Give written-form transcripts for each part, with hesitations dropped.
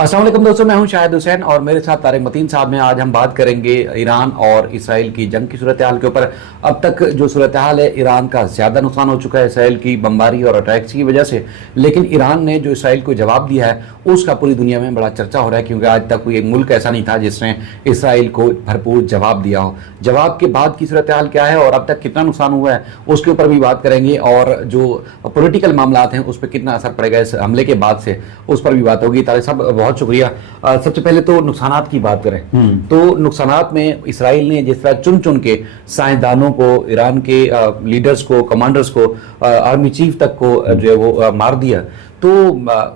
अस्सलाम वालेकुम दोस्तों, मैं हूं शाहिद हुसैन और मेरे साथ तारिक मतीन साहब हैं। आज हम बात करेंगे ईरान और इसराइल की जंग की सूरत हाल के ऊपर। अब तक जो सूरत हाल है, ईरान का ज़्यादा नुकसान हो चुका है इसराइल की बमबारी और अटैक्स की वजह से, लेकिन ईरान ने जो इसराइल को जवाब दिया है उसका पूरी दुनिया में बड़ा चर्चा हो रहा है, क्योंकि आज तक कोई एक मुल्क ऐसा नहीं था जिसने इसराइल को भरपूर जवाब दिया हो। जवाब के बाद की सूरत हाल क्या है और अब तक कितना नुकसान हुआ है उसके ऊपर भी बात करेंगे, और जो पॉलिटिकल मामला हैं उस पर कितना असर पड़ेगा इस हमले के बाद से, उस पर भी बात होगी। तारिक साहब बहुत शुक्रिया। सबसे पहले तो नुकसानात की बात करें तो नुकसानात में इसराइल ने जिस तरह चुन चुन के साइंसदानों को, ईरान के लीडर्स को, कमांडर्स को, आर्मी चीफ तक को जो है वो मार दिया, तो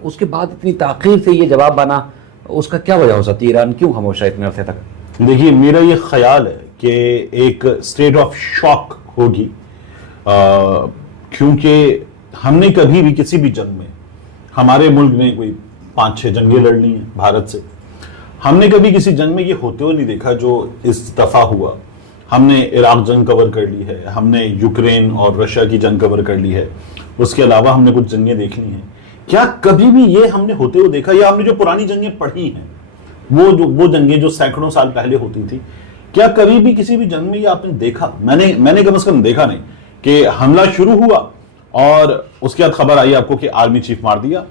उसके बाद इतनी ताखीर से ये जवाब बना, उसका क्या वजह हो सकती है? ईरान क्यों खामोश है इतने अरसे तक? देखिए, मेरा ये ख्याल है कि एक स्टेट ऑफ शॉक होगी, क्योंकि हमने कभी भी किसी भी जंग में, हमारे मुल्क ने कोई 5-6 जंगें लड़नी है भारत से, हमने कभी किसी जंग में ये होते हुए नहीं देखा जो इस दफा हुआ। हमने इराक जंग कवर कर ली है, हमने यूक्रेन और रशिया की जंग कवर कर ली है, उसके अलावा हमने कुछ जंगें देख ली हैं। क्या कभी भी ये हमने होते हुए देखा, या हमने जो पुरानी जंगें पढ़ी हैं, वो जंगें जो सैकड़ों साल पहले होती थी, क्या कभी भी किसी भी जंग में ये आपने देखा? मैंने कम से कम देखा नहीं कि हमला शुरू हुआ और उसके बाद खबर आई आपको कि आर्मी चीफ मार दिया,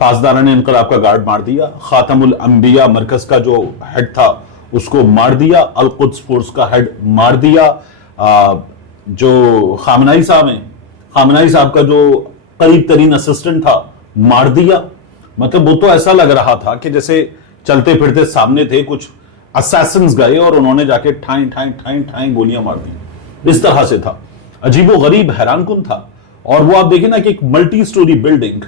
पासदाराने इनकलाब का गार्ड मार दिया, खातमुल अंबिया मरकज का जो हेड था उसको मार दिया, अल कुद्स फोर्स का हेड मार दिया, जो खामनाई साहब हैं, खामनाई साहब का जो करीब तरीन असिस्टेंट था मार दिया। मतलब वो तो ऐसा लग रहा था कि जैसे चलते फिरते सामने थे कुछ असैसिन्स गए और उन्होंने जाके ठाई ठाई ठाई ठाई गोलियां मार दी। इस तरह से था, अजीबो गरीब, हैरानकुन था। और वो आप देखें ना कि एक मल्टी स्टोरी बिल्डिंग,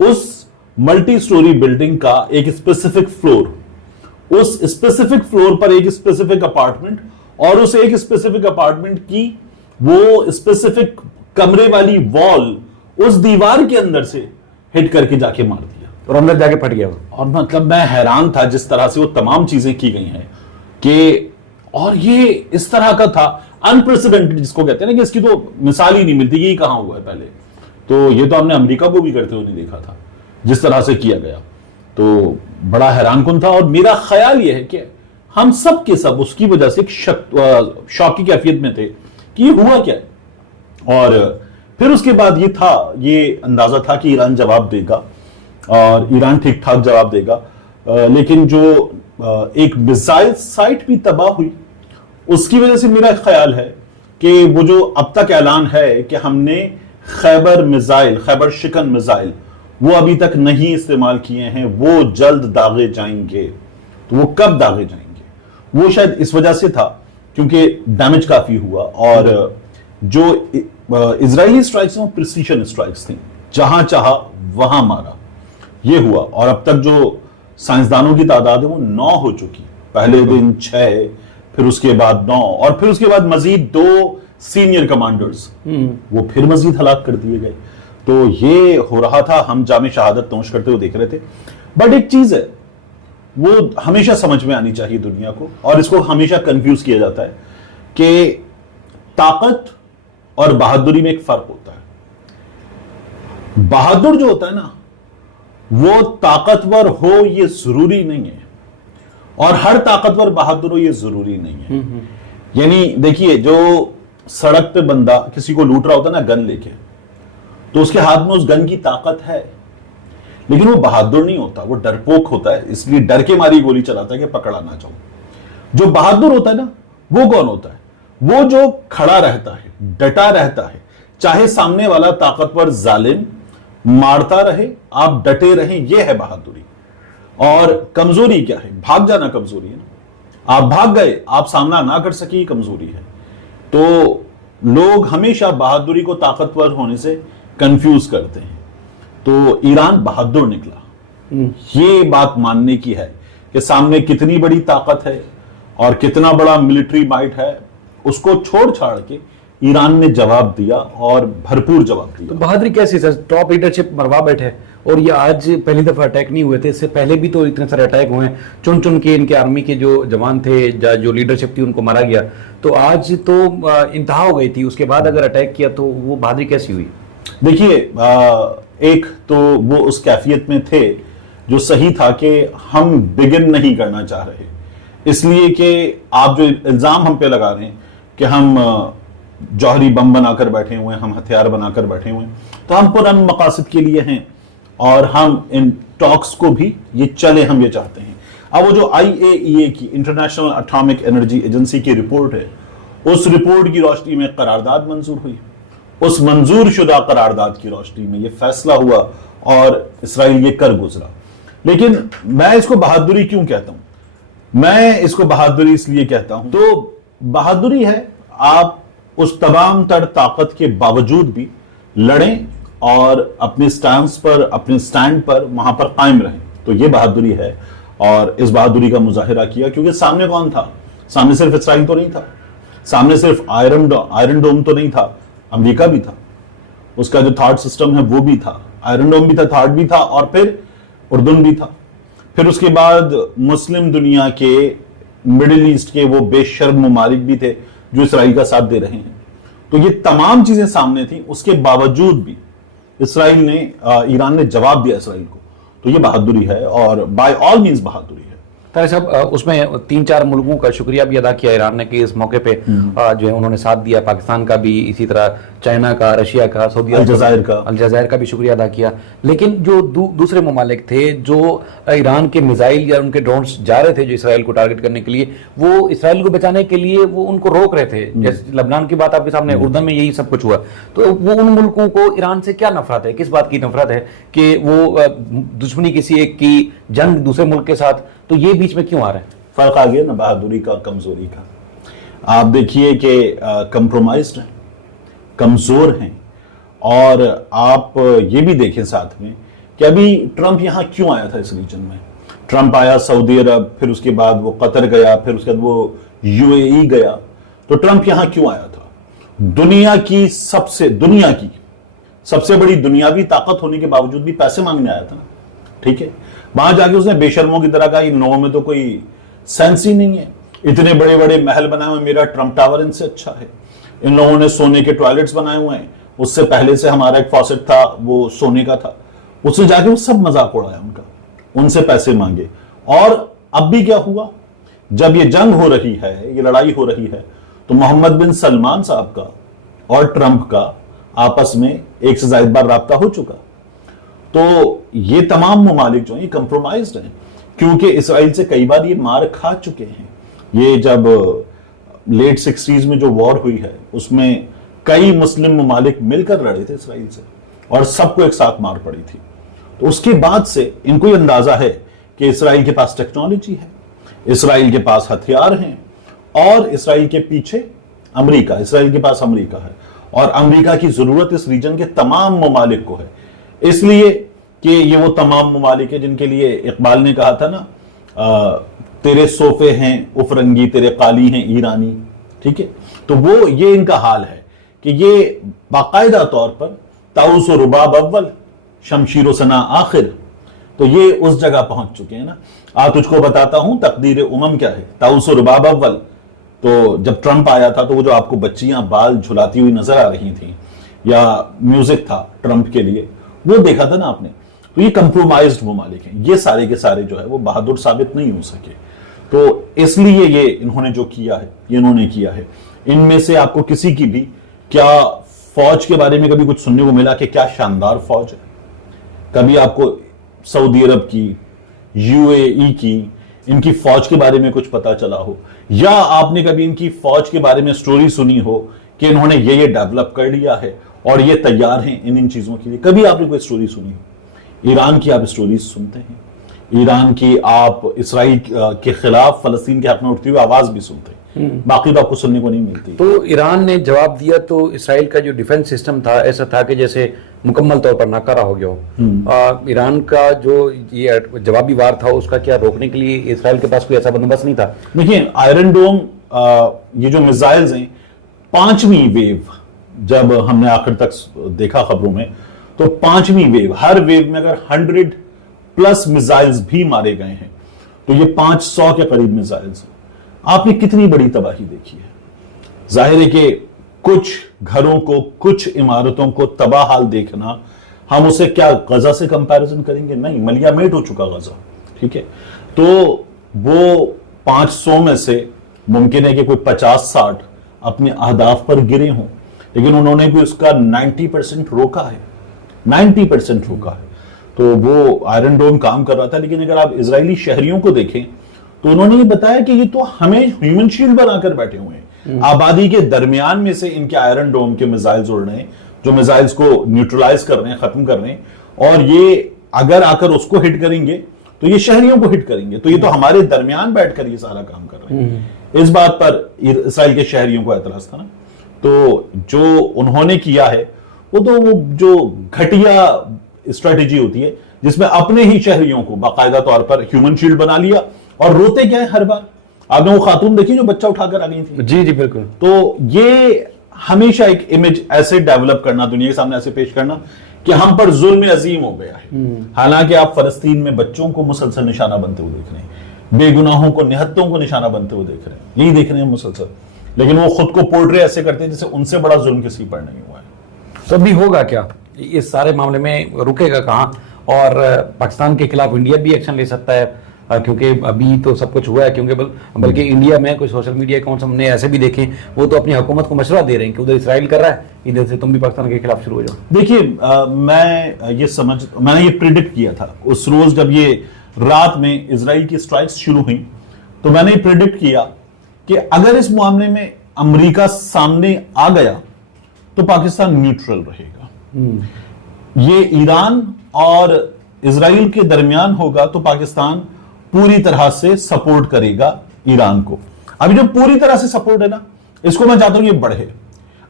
उस मल्टी स्टोरी बिल्डिंग का एक स्पेसिफिक फ्लोर, उस स्पेसिफिक फ्लोर पर एक स्पेसिफिक अपार्टमेंट, और उस एक स्पेसिफिक अपार्टमेंट की वो स्पेसिफिक कमरे वाली वॉल उस दीवार के अंदर से हिट करके जाके मार दिया और अंदर जाके फट गया। और मतलब मैं हैरान था जिस तरह से वो तमाम चीजें की गई हैं कि, और ये इस तरह का था अनप्रेसिडेंटेड, जिसको कहते हैं ना कि इसकी तो मिसाल ही नहीं मिलती कि ये कहां हुआ है पहले। तो ये तो हमने अमेरिका को भी करते हुए नहीं देखा था, जिस तरह से किया गया। तो बड़ा हैरानकुन था। और मेरा ख्याल यह है कि हम सब के सब उसकी वजह से एक शॉक की कैफियत में थे कि ये हुआ क्या है। और फिर उसके बाद ये अंदाजा था कि ईरान जवाब देगा और ईरान ठीक ठाक जवाब देगा, लेकिन जो एक मिसाइल साइट भी तबाह हुई, उसकी वजह से मेरा ख्याल है कि वो जो अब तक ऐलान है कि हमने खैबर शिकन मिसाइल वो अभी तक नहीं इस्तेमाल किए हैं, वो जल्द दागे जाएंगे। तो वो कब दागे जाएंगे? वो शायद इस वजह से था क्योंकि डैमेज काफी हुआ, और जो इजरायली स्ट्राइक्स हैं वो प्रिसीशन स्ट्राइक्स थी, जहां चाहा वहां मारा, ये हुआ। और अब तक जो साइंसदानों की तादाद है वो 9 हो चुकी। पहले दिन 6, फिर उसके बाद 9, और फिर उसके बाद मजीद 2 सीनियर कमांडर्स वो फिर मजीद हलाक कर दिए गए। तो ये हो रहा था, हम जामे शहादत नोश करते हुए देख रहे थे। बट एक चीज है वो हमेशा समझ में आनी चाहिए दुनिया को, और इसको हमेशा कंफ्यूज किया जाता है कि ताकत और बहादुरी में एक फर्क होता है। बहादुर जो होता है ना, वो ताकतवर हो ये जरूरी नहीं है, और हर ताकतवर बहादुर हो ये जरूरी नहीं है। यानी देखिए, जो सड़क पे बंदा किसी को लूट रहा होता है ना गन लेके, तो उसके हाथ में उस गन की ताकत है, लेकिन वो बहादुर नहीं होता, वो डरपोक होता है, इसलिए डर के मारी गोली चलाता है कि पकड़ा ना जाऊं। जो बहादुर होता है ना, वो कौन होता है? वो जो खड़ा रहता है, डटा रहता है, चाहे सामने वाला ताकतवर जालिम मारता रहे, आप डटे रहें, यह है बहादुरी। और कमजोरी क्या है? भाग जाना कमजोरी है ना। आप भाग गए, आप सामना ना कर सके, ये कमजोरी है। तो लोग हमेशा बहादुरी को ताकतवर होने से कंफ्यूज करते हैं। तो ईरान बहादुर निकला, ये बात मानने की है कि सामने कितनी बड़ी ताकत है और कितना बड़ा मिलिट्री माइट है, उसको छोड़ छाड़ के ईरान ने जवाब दिया, और भरपूर जवाब दिया। तो बहादुरी कैसी सर? टॉप लीडरशिप मरवा बैठे, और ये आज पहली दफा अटैक नहीं हुए थे, इससे पहले भी तो इतने सारे अटैक हुए हैं। चुन चुन के इनके आर्मी के जो जवान थे, जो लीडरशिप थी, उनको मारा गया। तो आज तो इंतहा हो गई थी, उसके बाद अगर अटैक किया तो वो बहादुरी कैसी हुई? देखिए, एक तो वो उस कैफियत में थे जो सही था कि हम बिगिन नहीं करना चाह रहे, इसलिए कि आप जो इल्जाम हम पे लगा रहे हैं कि हम जौहरी बम बनाकर बैठे हुए हैं, हम हथियार बनाकर बैठे हुए हैं, तो हम पुरअमन मकासद के लिए हैं और हम इन टॉक्स को भी ये चले, हम ये चाहते हैं। अब वो जो IAEA की इंटरनेशनल एटॉमिक एनर्जी एजेंसी की रिपोर्ट है, उस रिपोर्ट की रोशनी में करारदाद मंजूर हुई, उस मंजूर शुदा करारदाद की रोशनी में ये फैसला हुआ और इसराइल ये कर गुजरा। लेकिन मैं इसको बहादुरी क्यों कहता हूं? मैं इसको बहादुरी इसलिए कहता हूं, तो बहादुरी है आप उस तमाम तर ताकत के बावजूद भी लड़ें और अपने स्टैंड पर वहां पर कायम रहें, तो ये बहादुरी है। और इस बहादुरी का मुजाहिरा किया क्योंकि सामने कौन था? सामने सिर्फ इसराइल तो नहीं था, सामने सिर्फ आयरन डोम तो नहीं था, अमेरिका भी था, उसका जो थॉट सिस्टम है वो भी था, आयरन डोम भी था, थॉट भी था, और फिर उर्दून भी था, फिर उसके बाद मुस्लिम दुनिया के, मिडिल ईस्ट के वो बेशर्म ममालिक भी थे जो इसराइल का साथ दे रहे हैं। तो ये तमाम चीजें सामने थी, उसके बावजूद भी ईरान ने जवाब दिया इसराइल को, तो ये बहादुरी है और बाय ऑल मींस बहादुरी है। तारिक साहब, उसमें 3-4 मुल्कों का शुक्रिया भी अदा किया ईरान ने कि इस मौके पे जो है उन्होंने साथ दिया, पाकिस्तान का भी, इसी तरह चाइना का, रशिया का, सऊदी अलजायर का भी शुक्रिया अदा किया। लेकिन जो दूसरे ममालिक थे जो ईरान के मिसाइल या उनके ड्रोन्स जा रहे थे जो इसराइल को टारगेट करने के लिए, वो इसराइल को बचाने के लिए वो उनको रोक रहे थे। जैसे लबनान की बात आपके सामने, उर्दन में यही सब कुछ हुआ। तो वो उन मुल्कों को ईरान से क्या नफरत है, किस बात की नफरत है कि वो दुश्मनी किसी एक की जंग दूसरे मुल्क के साथ, तो ये बीच में क्यों आ रहा है? फर्क आ गया ना बहादुरी का, कमजोरी का। आप देखिए कि कंप्रोमाइज्ड हैं, कमजोर हैं, और आप ये भी देखें साथ में कि अभी ट्रंप यहां क्यों आया था इस रीजन में। ट्रंप आया सऊदी अरब, फिर उसके बाद वो कतर गया, फिर उसके बाद वो UAE गया। तो ट्रंप यहां क्यों आया था? दुनिया की सबसे बड़ी दुनियावी ताकत होने के बावजूद भी पैसे मांगने आया था ना, ठीक है। वहां जाके उसने बेशर्मों की तरह कहा इन लोगों में तो कोई सेंस ही नहीं है, इतने बड़े बड़े महल बनाए हुए, मेरा ट्रंप टावर इनसे अच्छा है, इन लोगों ने सोने के टॉयलेट्स बनाए हुए हैं, उससे पहले से हमारा एक फॉसेट था वो सोने का था। उसने जाके वो सब मजाक उड़ाया उनका, उनसे पैसे मांगे। और अब भी क्या हुआ, जब ये जंग हो रही है, ये लड़ाई हो रही है, तो मोहम्मद बिन सलमान साहब का और ट्रंप का आपस में एक से ज्यादा बार राब्ता हो चुका। तो ये तमाम ममालिक जो हैं ये कंप्रोमाइज्ड हैं, क्योंकि इसराइल से कई बार ये मार खा चुके हैं। ये जब लेट 60s में जो वॉर हुई है उसमें कई मुस्लिम ममालिक मिलकर लड़े थे इसराइल से और सबको एक साथ मार पड़ी थी। तो उसके बाद से इनको ये अंदाजा है कि इसराइल के पास टेक्नोलॉजी है, इसराइल के पास हथियार हैं, और इसराइल के पीछे अमेरिका, इसराइल के पास अमेरिका है, और अमेरिका की जरूरत इस रीजन के तमाम ममालिक को है। इसलिए कि ये वो तमाम ममालिक है जिनके लिए इकबाल ने कहा था ना, तेरे सोफे हैं उफरंगी, तेरे काली हैं ईरानी, ठीक है। तो वो ये इनका हाल है कि ये बाकायदा तौर पर ताउस और रुबाब अव्वल, शमशीर सना आखिर, तो ये उस जगह पहुंच चुके हैं ना। तुझको बताता हूं तकदीर उमम क्या है, ताउस और रुबाब अव्वल। तो जब ट्रंप आया था तो वो जो आपको बच्चियां बाल झुलाती हुई नजर आ रही थी, या म्यूजिक था ट्रंप के लिए, वो देखा था ना आपने। तो ये कंप्रोमाइज्ड ममालिक हैं, ये सारे के सारे जो है वो बहादुर साबित नहीं हो सके। तो इसलिए ये इन्होंने जो किया है, ये इन्होंने किया है। इनमें से आपको किसी की भी क्या फौज के बारे में कभी कुछ सुनने को मिला कि क्या शानदार फौज है? कभी आपको सऊदी अरब की, UAE की, इनकी फौज के बारे में कुछ पता चला हो, या आपने कभी इनकी फौज के बारे में स्टोरी सुनी हो कि इन्होंने ये डेवलप कर लिया है और ये तैयार हैं इन चीजों के लिए? कभी आपने कोई स्टोरी सुनी हो? ईरान की आप स्टोरीज सुनते हैं, ईरान की आप इसराइल के खिलाफ फलस्तीन के हक में उठती हुई आवाज भी सुनते हैं, बाकी तो आपको सुनने को नहीं मिलती। तो ईरान ने जवाब दिया तो इसराइल का जो डिफेंस सिस्टम था ऐसा था कि जैसे मुकम्मल तौर पर नाकारा हो गया हो। ईरान का जो ये जवाबी वार था उसका क्या रोकने के लिए इसराइल के पास कोई ऐसा बंदोबस्त नहीं था? देखिए, आयरन डोम, ये जो मिसाइल्स हैं, 5वीं वेव जब हमने आखिर तक देखा खबरों में, तो 5वीं वेव, हर वेव में अगर 100+ मिसाइल्स भी मारे गए हैं तो ये 500 के करीब मिसाइल्स। आपने कितनी बड़ी तबाही देखी है। जाहिर है कि कुछ घरों को, कुछ इमारतों को तबाह हाल देखना हम उसे क्या गजा से कंपैरिजन करेंगे? नहीं, मलियामेट हो चुका गजा, ठीक है। तो वो 500 में से मुमकिन है कि कोई 50-60 अपने अहदाफ पर गिरे हों, लेकिन उन्होंने भी उसका 90% रोका है, 90% रोका है। तो वो आयरन डोम काम कर रहा था। लेकिन अगर आप इजरायली शहरियों को देखें तो उन्होंने ये बताया कि ये तो हमें ह्यूमन शील्ड बनाकर बैठे हुए हैं, आबादी के दरमियान में से इनके आयरन डोम के मिसाइल्स उड़ रहे हैं, जो मिसाइल्स को न्यूट्रलाइज कर रहे हैं, खत्म कर रहे हैं, और ये अगर आकर उसको हिट करेंगे तो ये शहरियों को हिट करेंगे। तो ये तो हमारे दरमियान बैठकर ये सारा काम कर रहे हैं। इस बात पर इसराइल के शहरियों को एतराज था ना। तो जो उन्होंने किया है वो तो वो जो घटिया स्ट्रेटेजी होती है जिसमें अपने ही शहरियों को बाकायदा तौर पर ह्यूमन शील्ड बना लिया, और रोते क्या है हर बार। आपने वो खातून देखी जो बच्चा उठाकर आ गई थी? जी जी बिल्कुल। तो ये हमेशा एक इमेज ऐसे डेवलप करना, दुनिया के सामने ऐसे पेश करना कि हम पर जुल्म अजीम हो गया है। हालांकि आप फलस्तीन में बच्चों को मुसलसल निशाना बनते हुए देख रहे हैं, बेगुनाहों को, निहत्तों को निशाना बनते हुए देख रहे हैं, यही देख रहे हैं मुसलसल। लेकिन वो खुद को पोर्ट्रे ऐसे करते हैं जैसे उनसे बड़ा जुल्म किसी पर नहीं हुआ है। तो अभी होगा क्या इस सारे मामले में, रुकेगा कहाँ? और पाकिस्तान के खिलाफ इंडिया भी एक्शन ले सकता है, क्योंकि अभी तो सब कुछ हुआ है। क्योंकि बल्कि इंडिया में कुछ सोशल मीडिया अकाउंट्स हमने ऐसे भी देखे, वो तो अपनी हुकूमत को मशवरा दे रहे हैं कि उधर इसराइल कर रहा है, इधर से तुम भी पाकिस्तान के खिलाफ शुरू हो जाओ। देखिए, मैंने ये प्रिडिक्ट किया था उस रोज जब ये रात में इजराइल की स्ट्राइक्स शुरू हुई, तो मैंने ये प्रिडिक्ट किया कि अगर इस मामले में अमेरिका सामने आ गया तो पाकिस्तान न्यूट्रल रहेगा। ये ईरान और इजराइल के दरमियान होगा तो पाकिस्तान पूरी तरह से सपोर्ट करेगा ईरान को। अभी जो पूरी तरह से सपोर्ट है ना, इसको मैं चाहता हूं ये बढ़े।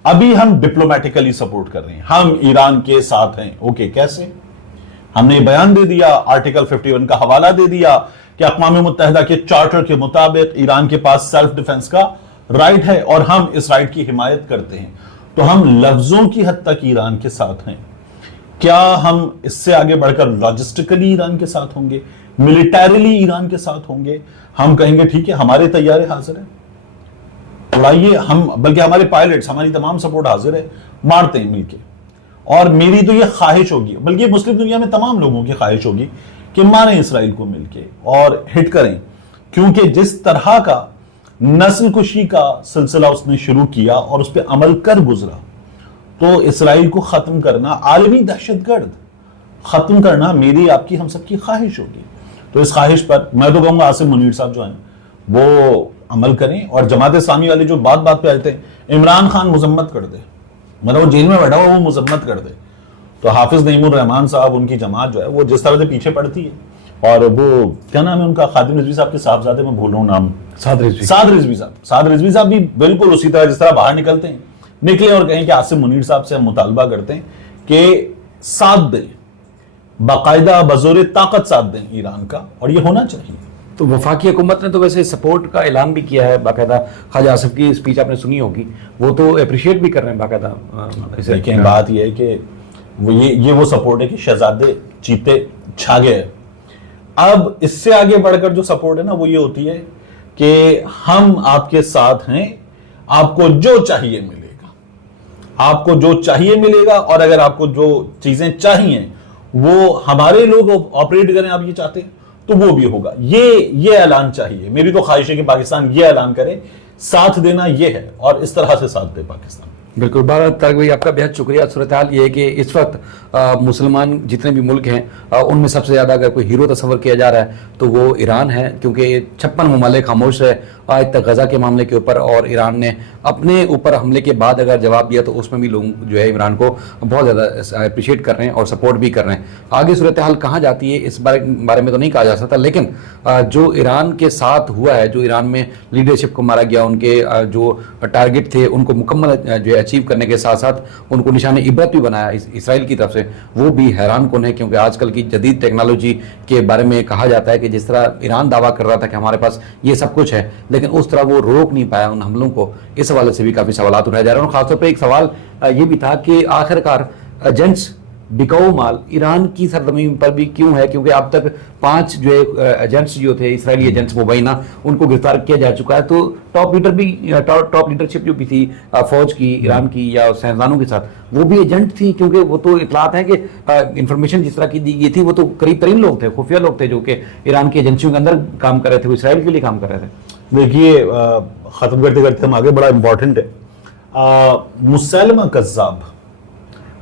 अभी हम डिप्लोमेटिकली सपोर्ट कर रहे हैं, हम ईरान के साथ हैं। ओके, कैसे? हमने बयान दे दिया, आर्टिकल 51 का हवाला दे दिया कि अक़वाम मुत्तहिदा के चार्टर के मुताबिक ईरान के पास सेल्फ डिफेंस का राइट है और हम इस राइट की हिमायत करते हैं। तो हम लफ्जों की हद तक ईरान के साथ हैं। क्या हम इससे आगे बढ़कर लॉजिस्टिकली ईरान के साथ होंगे, मिलिटरीली ईरान के साथ होंगे? हम कहेंगे ठीक है, हमारे तैयारे हाजिर है, उड़ाइए हम, बल्कि हमारे पायलट्स, हमारी तमाम सपोर्ट हाजिर है, मारते हैं मिलके। और मेरी तो ये ख्वाहिश होगी, बल्कि मुस्लिम दुनिया में तमाम लोगों की ख्वाहिश होगी कि मारें इसराइल को मिलके और हिट करें, क्योंकि जिस तरह का नस्ल कुशी का सिलसिला उसने शुरू किया और उस पर अमल कर गुजरा, तो इसराइल को खत्म करना, आलमी दहशतगर्द खत्म करना मेरी, आपकी, हम सबकी ख्वाहिश होगी। तो इस ख्वाहिश पर मैं तो कहूंगा आसिम मुनीर साहब जो हैं वो अमल करें, और जमात इस्लामी वाले जो बात बात पे आते हैं इमरान खान मुजम्मत कर दे, मतलब वो जेल में बैठा हुआ वो मुजम्मत कर दे, तो हाफिज नईमुर रहमान साहब, उनकी जमात जो है वो जिस तरह से पीछे पड़ती है, और वो क्या नाम है उनका, खादिम रिजवी साहब के साहबजादे, मैं भूल रहा हूं नाम, साद रिजवी साहब। साद रिजवी साहब भी बिल्कुल उसी तरह जिस तरह बाहर निकलते हैं, निकले और कहें कि आसिम मुनीर साहब से हम मुतालबा करते हैं कि साथ दें, बाकायदा बजोरे ताकत साथ दें ईरान का, और ये होना चाहिए। तो वफाकी हुकूमत ने तो वैसे सपोर्ट का ऐलान भी किया है बाकायदा। ख्वाजा आसिफ की स्पीच आपने सुनी होगी, वो तो अप्रिशिएट भी कर रहे हैं बाकायदा। देखिए, बात ये है कि वो सपोर्ट है कि शहजादे जीते छा गए। अब इससे आगे बढ़कर जो सपोर्ट है ना, वो ये होती है कि हम आपके साथ हैं, आपको जो चाहिए मिलेगा, आपको जो चाहिए मिलेगा, और अगर आपको जो चीजें चाहिए वो हमारे लोग ऑपरेट करें, आप ये चाहते हैं तो वो भी होगा। ये ऐलान चाहिए। मेरी तो ख्वाहिश है कि पाकिस्तान ये ऐलान करे, साथ देना ये है, और इस तरह से साथ दे पाकिस्तान। बिल्कुल। भारत तारिक भाई, आपका बेहद शुक्रिया। सूरत हाल ये है कि इस वक्त मुसलमान जितने भी मुल्क हैं उनमें सबसे ज़्यादा अगर कोई हीरो तस्वर किया जा रहा है तो वो ईरान है, क्योंकि 56 ममालिक खामोश है आज तक गजा के मामले के ऊपर, और ईरान ने अपने ऊपर हमले के बाद अगर जवाब दिया तो उसमें भी लोग जो है इमरान को बहुत ज़्यादा अप्रिशिएट कर रहे हैं और सपोर्ट भी कर रहे हैं। आगे सूरत हाल कहाँ जाती है इस बारे में तो नहीं कहा जा सकता, लेकिन जो ईरान के साथ हुआ है, जो ईरान में लीडरशिप को मारा गया, उनके जो टारगेट थे उनको मुकम्मल जो है अचीव करने के साथ साथ उनको निशान इबरत भी बनाया इसराइल की तरफ से, वो भी हैरान कुन है। क्योंकि आजकल की जदीद टेक्नोलॉजी के बारे में कहा जाता है कि जिस तरह ईरान दावा कर रहा था कि हमारे पास ये सब कुछ है, लेकिन उस तरह वो रोक नहीं पाया उन हमलों को। इस हवाले से भी काफ़ी सवाल उठाए जा रहे हैं। और खासतौर पर एक सवाल ये भी था कि आखिरकार एजेंट्स बिकाऊ माल ईरान की सरजमीन पर भी क्यों है? क्योंकि अब तक 5 जो एजेंट्स जो थे, इसराइली एजेंट्स मुबैना, उनको गिरफ्तार किया जा चुका है। तो टॉप लीडरशिप जो भी थी फौज की, ईरान की या साइंसदानों के साथ, वो भी एजेंट थी, क्योंकि वो तो इतलात है कि इंफॉर्मेशन जिस तरह की दी गई थी वो तो करीब तरीन लोग थे, खुफिया लोग थे, जो कि ईरान की एजेंसियों के अंदर काम कर रहे थे, वो इसराइल के लिए काम कर रहे थे। देखिए, खत्म करते करते हम आगे, बड़ा इंपॉर्टेंट है। मुसैलमा कज़्ज़ाब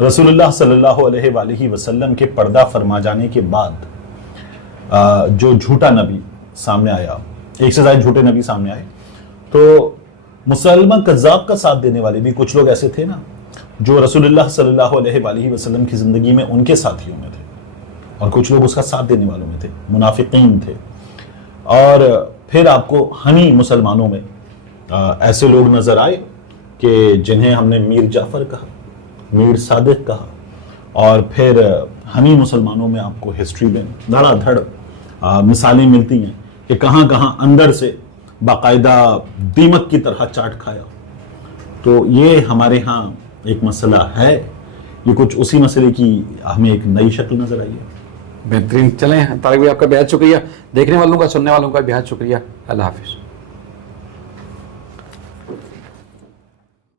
रसूलुल्लाह सल्लल्लाहु अलैहि वसल्लम के पर्दा फरमा जाने के बाद जो झूठा नबी सामने आया, एक से ज्यादा झूठे नबी सामने आए, तो मुसैलमा कज़्ज़ाब का साथ देने वाले भी कुछ लोग ऐसे थे ना, जो रसूलुल्लाह सल्लल्लाहु अलैहि वसल्लम की जिंदगी में उनके साथियों में थे, और कुछ लोग उसका साथ देने वालों में थे, मुनाफिकीन थे। और फिर आपको हनी मुसलमानों में ऐसे लोग नजर आए कि जिन्हें हमने मीर जाफर कहा, मीर सादिक कहा, और फिर हनी मुसलमानों में आपको हिस्ट्री में धड़ाधड़ मिसालें मिलती हैं कि कहाँ कहाँ अंदर से बाकायदा दीमक की तरह चाट खाया। तो ये हमारे यहाँ एक मसला है, ये कुछ उसी मसले की हमें एक नई शक्ल नजर आई है। बेहतरीन। चलें तारिक भाई, आपका बेहद शुक्रिया, देखने वालों का, सुनने वालों का बेहद शुक्रिया। अल्लाह हाफिज़।